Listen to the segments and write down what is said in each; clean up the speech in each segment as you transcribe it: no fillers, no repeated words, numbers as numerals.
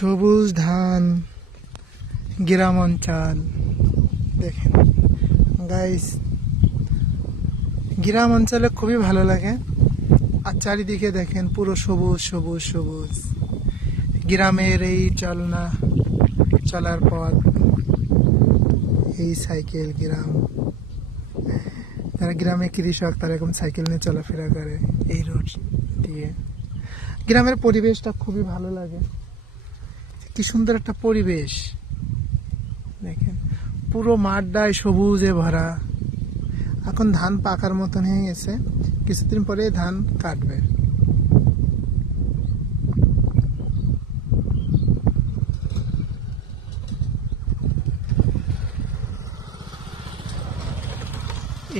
সবুজ ধান, গ্রাম অঞ্চল দেখেন গাইস, গ্রাম অঞ্চলে খুবই ভালো লাগে। আর চারিদিকে দেখেন পুরো সবুজ সবুজ সবুজ। গ্রামের এই চলার পথ, এই সাইকেল, যারা গ্রামে কৃষক তারা এরকম সাইকেল নিয়ে চলাফেরা করে এই রোড দিয়ে। গ্রামের পরিবেশটা খুবই ভালো লাগে, কি সুন্দর একটা পরিবেশ দেখেন, পুরো মাঠটায় সবুজে ভরা। এখন ধান পাকার মতন হয়ে গেছে, কিছুদিন পরে ধান কাটবে।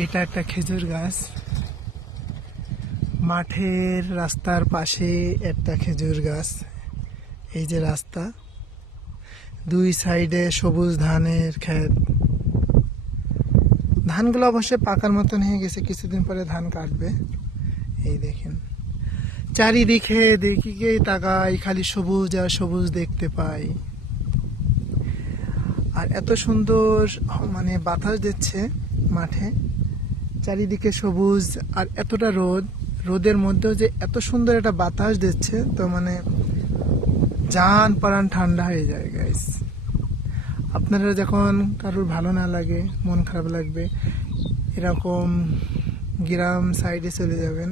এটা একটা খেজুর গাছ, মাঠের রাস্তার পাশে একটা খেজুর গাছ। এই যে রাস্তা, দুই সাইডে সবুজ ধানের ক্ষেত। ধানগুলো অবশ্যই পাকার মতন হয়ে গেছে, কিছুদিন পরে ধান কাটবে। এই দেখেন চারিদিকে দিকে তাকাই, খালি সবুজ আর সবুজ দেখতে পাই। আর এত সুন্দর মানে বাতাস দিচ্ছে মাঠে, চারিদিকে সবুজ আর এতটা রোদের মধ্যেও যে এত সুন্দর একটা বাতাস দিচ্ছে, তো মানে জান প্রাণ ঠান্ডা হয়ে যায় গাইস। আপনারা যখন কারোর ভালো না লাগে, মন খারাপ লাগবে, এরকম গ্রাম সাইডে চলে যাবেন।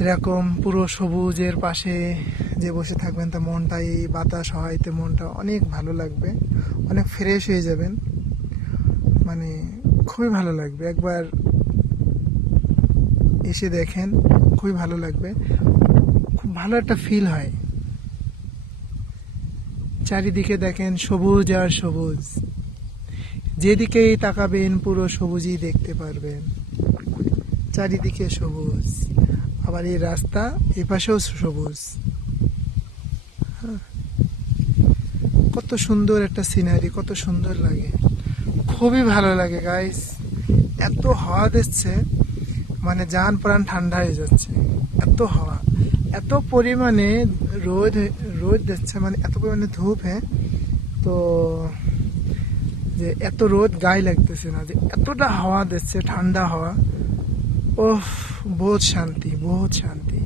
এরকম পুরো সবুজের পাশে যে বসে থাকবেন, তা মনটা এই বাতাস হওয়াতে মনটা অনেক ভালো লাগবে, অনেক ফ্রেশ হয়ে যাবেন, মানে খুবই ভালো লাগবে। একবার এসে দেখেন, খুবই ভালো লাগবে, খুব ভালো একটা ফিল হয়। চারিদিকে দেখেন সবুজ আর সবুজ, যেদিকেই তাকাবেন পুরো সবুজই দেখতে পারবেন, চারিদিকে সবুজ। আবার এই রাস্তা এপাশেও সবুজ। কত সুন্দর একটা সিনারি, কত সুন্দর লাগে, খুবই ভালো লাগে গাইস। এত হাওয়া দিচ্ছে, মানে জান প্রাণ ঠান্ডা হয়ে যাচ্ছে। এত হাওয়া, এত পরিমাণে রোদ দিচ্ছে, মানে এত পরিমাণে ধূপ। তো যে এত রোদ গায়ে লাগতেছে না, যে এতটা হাওয়া দিচ্ছে, ঠান্ডা হাওয়া। ওহ, বহুত শান্তি, বহুত শান্তি।